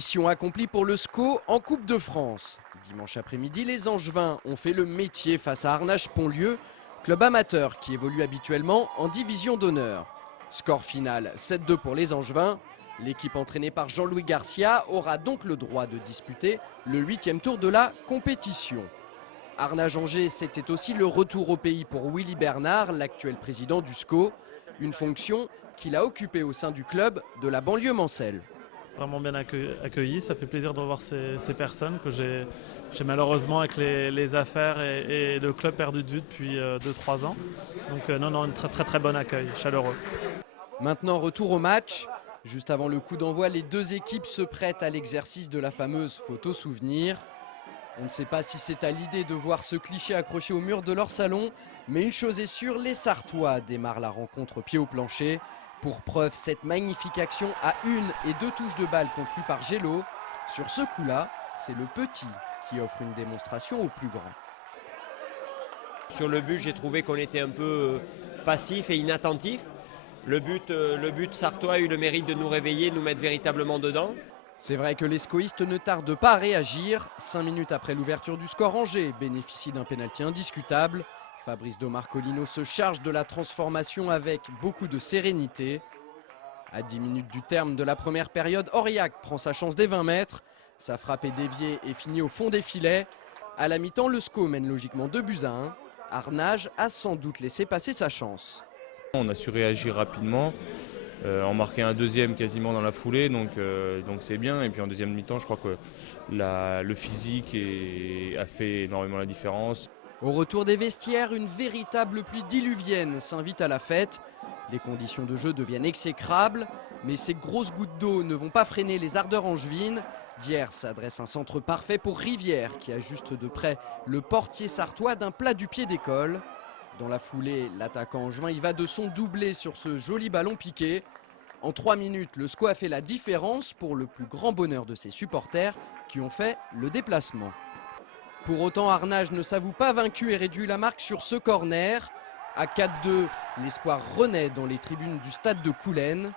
Mission accomplie pour le SCO en Coupe de France. Dimanche après-midi, les Angevins ont fait le métier face à Arnage-Pontlieu, club amateur qui évolue habituellement en division d'honneur. Score final 7-2 pour les Angevins. L'équipe entraînée par Jean-Louis Garcia aura donc le droit de disputer le 8e tour de la compétition. Arnage-Angers, c'était aussi le retour au pays pour Willy Bernard, l'actuel président du SCO, une fonction qu'il a occupée au sein du club de la banlieue mancelle. Vraiment bien accueilli, ça fait plaisir de revoir ces personnes que j'ai malheureusement avec les affaires et le club perdu de vue depuis 2-3 ans. Donc non, un très bon accueil, chaleureux. Maintenant, retour au match. Juste avant le coup d'envoi, les deux équipes se prêtent à l'exercice de la fameuse photo souvenir. On ne sait pas si c'est à l'idée de voir ce cliché accroché au mur de leur salon, mais une chose est sûre, les Sartois démarrent la rencontre pied au plancher. Pour preuve, cette magnifique action à 1 et 2 touches de balle conclues par Gélo. Sur ce coup-là, c'est le petit qui offre une démonstration au plus grand. Sur le but, j'ai trouvé qu'on était un peu passif et inattentif. Le but sartois a eu le mérite de nous réveiller, de nous mettre véritablement dedans. C'est vrai que les scoïstes ne tardent pas à réagir. 5 minutes après l'ouverture du score, Angers bénéficie d'un pénalty indiscutable. Fabrice Domarcolino se charge de la transformation avec beaucoup de sérénité. À 10 minutes du terme de la première période, Aurillac prend sa chance des 20 mètres. Sa frappe est déviée et finit au fond des filets. À la mi-temps, le SCO mène logiquement 2-1. Arnage a sans doute laissé passer sa chance. On a su réagir rapidement, en marquer un deuxième quasiment dans la foulée, donc c'est bien. Et puis en deuxième mi-temps, je crois que le physique a fait énormément la différence. Au retour des vestiaires, une véritable pluie diluvienne s'invite à la fête. Les conditions de jeu deviennent exécrables, mais ces grosses gouttes d'eau ne vont pas freiner les ardeurs angevines. Diers s'adresse un centre parfait pour Rivière, qui ajuste de près le portier sartois d'un plat du pied d'école. Dans la foulée, l'attaquant angevin y va de son doublé sur ce joli ballon piqué. En 3 minutes, le SCO a fait la différence pour le plus grand bonheur de ses supporters qui ont fait le déplacement. Pour autant, Arnage ne s'avoue pas vaincu et réduit la marque sur ce corner. À 4-2, l'espoir renaît dans les tribunes du stade de Coulennes.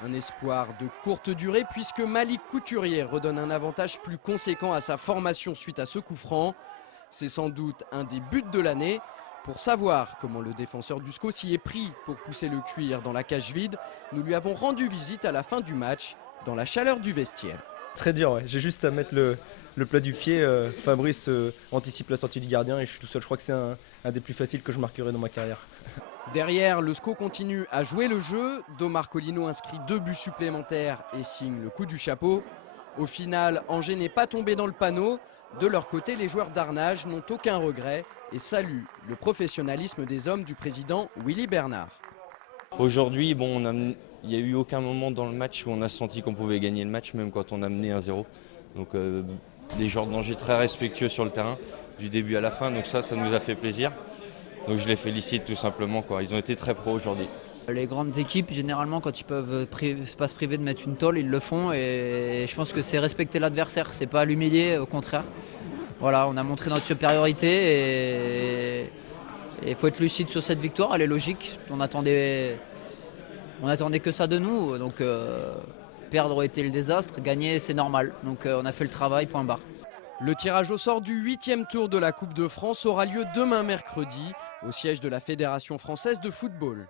Un espoir de courte durée puisque Malik Couturier redonne un avantage plus conséquent à sa formation suite à ce coup franc. C'est sans doute un des buts de l'année. Pour savoir comment le défenseur du SCO s'y est pris pour pousser le cuir dans la cage vide, nous lui avons rendu visite à la fin du match, dans la chaleur du vestiaire. Très dur, ouais. J'ai juste à mettre le plat du pied. Fabrice anticipe la sortie du gardien et je suis tout seul. Je crois que c'est un des plus faciles que je marquerai dans ma carrière. Derrière, le SCO continue à jouer le jeu. Domarcolino inscrit 2 buts supplémentaires et signe le coup du chapeau. Au final, Angers n'est pas tombé dans le panneau. De leur côté, les joueurs d'Arnage n'ont aucun regret et saluent le professionnalisme des hommes du président Willy Bernard. Aujourd'hui, il n'y a eu aucun moment dans le match où on a senti qu'on pouvait gagner le match, même quand on a mené 1-0. Donc les joueurs d'Angers très respectueux sur le terrain, du début à la fin, donc ça nous a fait plaisir. Donc je les félicite tout simplement, quoi. Ils ont été très pros aujourd'hui. Les grandes équipes, généralement, quand ils peuvent pas se priver de mettre une tôle, ils le font. Et je pense que c'est respecter l'adversaire, c'est pas l'humilier, au contraire. Voilà, on a montré notre supériorité et il faut être lucide sur cette victoire, elle est logique. On attendait que ça de nous, donc perdre aurait été le désastre, gagner c'est normal. Donc on a fait le travail, point barre. Le tirage au sort du 8e tour de la Coupe de France aura lieu demain mercredi au siège de la Fédération française de football.